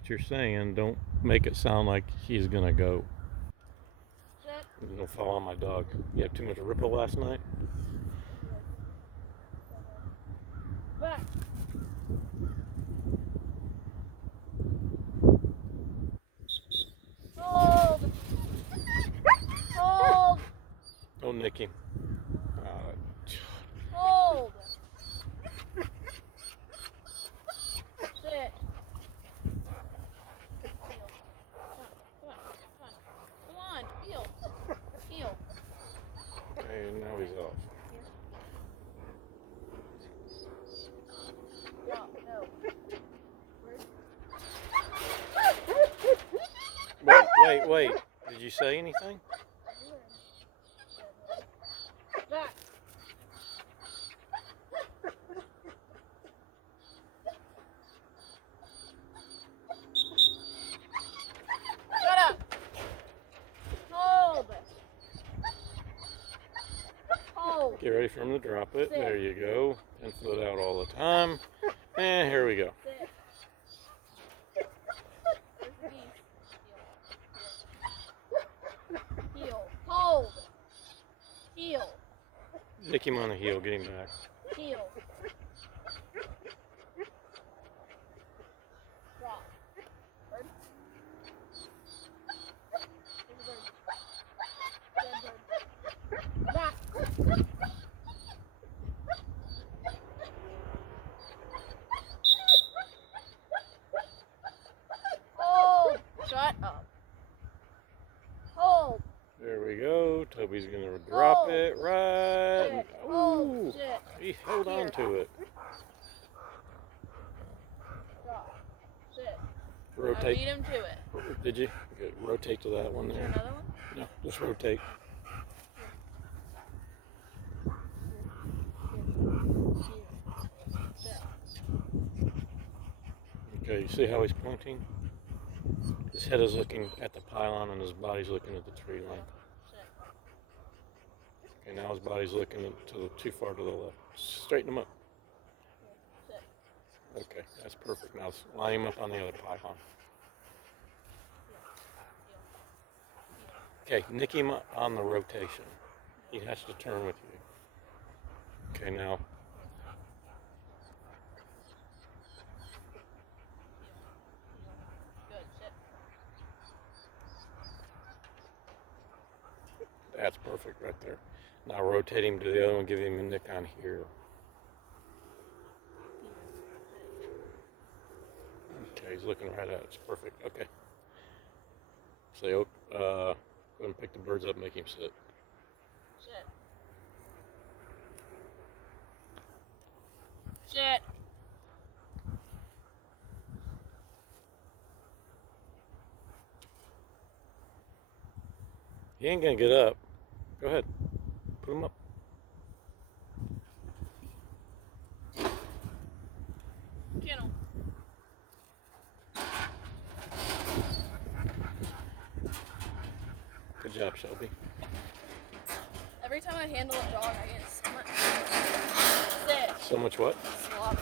what you're saying. Don't make it sound like he's gonna go. Don't fall on my dog. You have too much ripple last night? Back. Hold. Hold. Don't nick him. Hold. Sit. Come on. Heel. Heel. Okay, now he's off. No. Wait. Did you say anything? Back. Shut up. Hold. Hold. Get ready for him to drop it. Sit. There you go. 10 foot out all the time. And here we go. Sit. Heel. Hold. Heel. Nick him on the heel. Get him back. Heel. Drop. Bird. Dead bird. Back. Hold. Shut up. Hold. There we go. Toby's going to drop Hold. it right. Sit. Ooh, Hold. Sit. he held on to it. Drop. Sit. Rotate. Lead him to it. Did you? Good. Rotate to that one Is there there. another one? No, just rotate. Okay, you see how he's pointing? His head is looking at the pylon and his body's looking at the tree line. Okay, now his body's looking too far to the left. Straighten him up. Okay, that's perfect. Now line him up on the other pylon. Okay, nick him up on the rotation. He has to turn with you. Okay, now. Good. Sit. That's perfect right there. Now rotate him to the other one, give him a nick on here. Okay, he's looking right at it. It's perfect. Okay. Say, go ahead and pick the birds up, make him sit. Sit. Sit. He ain't gonna get up. Go ahead. Put him up. Kennel. Good job, Shelby. Every time I handle a dog, I get so much. Sit. So much what? Slobber.